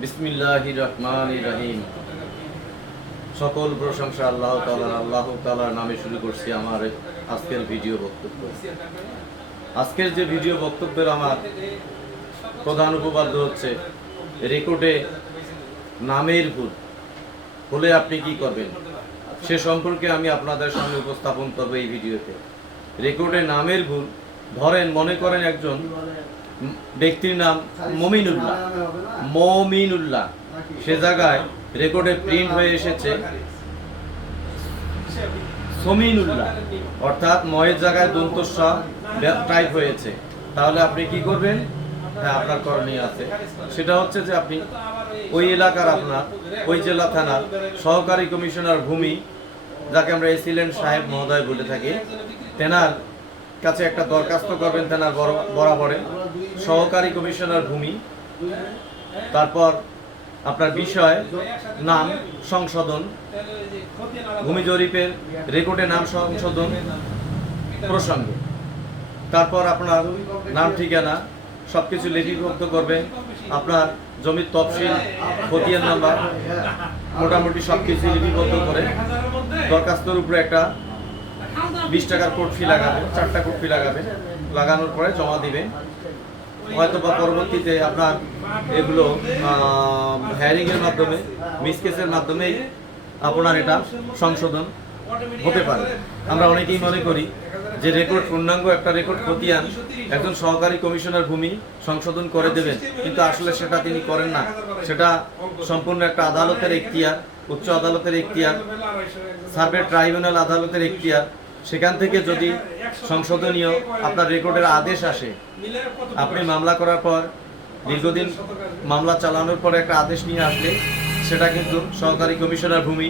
বিসমিল্লাহির রহমানির রহিম। সকল প্রশংসা আল্লাহ তাআলার নামে শুরু করছি আমার আজকের ভিডিও বক্তব্য। আজকের যে ভিডিও বক্তব্যের আমার প্রধান উপপাদ্য হচ্ছে রেকর্ডে নামের ভুল হলে আপনি কি করবেন সে সম্পর্কে আমি আপনাদের সামনে উপস্থাপন করব এই ভিডিওতে। রেকর্ডে নামের ভুল, ধরেন মনে করেন একজন ব্যক্তির নাম মমিনুল্লাহ, সে জায়গায় রেকর্ডে প্রিন্ট হয়ে এসেছে সমিনুল্লাহ, অর্থাৎ ময়ের জায়গায় দন্তস্ব টাইপ হয়েছে। তাহলে আপনি কি করবেন? হ্যাঁ, আপনার করণীয় আছে। সেটা হচ্ছে যে আপনি ওই এলাকার, আপনার ওই জেলা থানার সহকারী কমিশনার ভূমি, যাকে আমরা এসিলেন্ট সাহেব মহোদয় বলে থাকি, তেনার কাছে একটা দরখাস্ত করবেন তেনার বরাবরে, সহকারী কমিশনার ভূমি। তারপর আপনার বিষয় নাম সংশোধন, ভূমি জরিপের রেকর্ডে নাম সংশোধন প্রসঙ্গে। তারপর আপনার নাম ঠিকানা সবকিছু লিপিবদ্ধ করবেন, আপনার জমির তফসিল, খতিয়ান নাম্বার, মোটামুটি সবকিছু লিপিবদ্ধ করে দরখাস্তর উপরে একটা 20 টাকার কোড ফি লাগাবেন, 4টা কোড ফি লাগাবেন। লাগানোর পরে জমা দিবেন। হয়তো বা পরবর্তীতে আপনার এগুলো হেয়ারিং এর মাধ্যমে, মিসকেসের মাধ্যমেই আপনার এটা সংশোধন হতে পারে। আমরা অনেকেই মনে করি যে রেকর্ড পূর্ণাঙ্গ একটা রেকর্ড খতিয়ান একজন সহকারী কমিশনার ভূমি সংশোধন করে দেবেন, কিন্তু আসলে সেটা তিনি করেন না। সেটা সম্পূর্ণ একটা আদালতের এখতিয়ার, উচ্চ আদালতের এখতিয়ার, সার্ভে ট্রাইব্যুনাল আদালতের এখতিয়ার। সেখান থেকে যদি সংশোধনীয় আপনার রেকর্ডের আদেশ আসে, আপনি মামলা করার পর দীর্ঘদিন মামলা চালানোর পর একটা আদেশ নিয়ে আসলে সেটা কিন্তু সহকারী কমিশনার ভূমি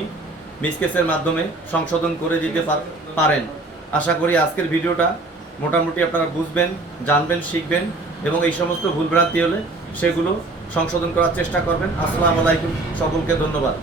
মিসকেসের মাধ্যমে সংশোধন করে দিতে পারেন। আশা করি আজকের ভিডিওটা মোটামুটি আপনারা বুঝবেন, জানবেন, শিখবেন এবং এই সমস্ত ভুলভ্রান্তি হলে সেগুলো সংশোধন করার চেষ্টা করবেন। আসসালামু আলাইকুম, সকলকে ধন্যবাদ।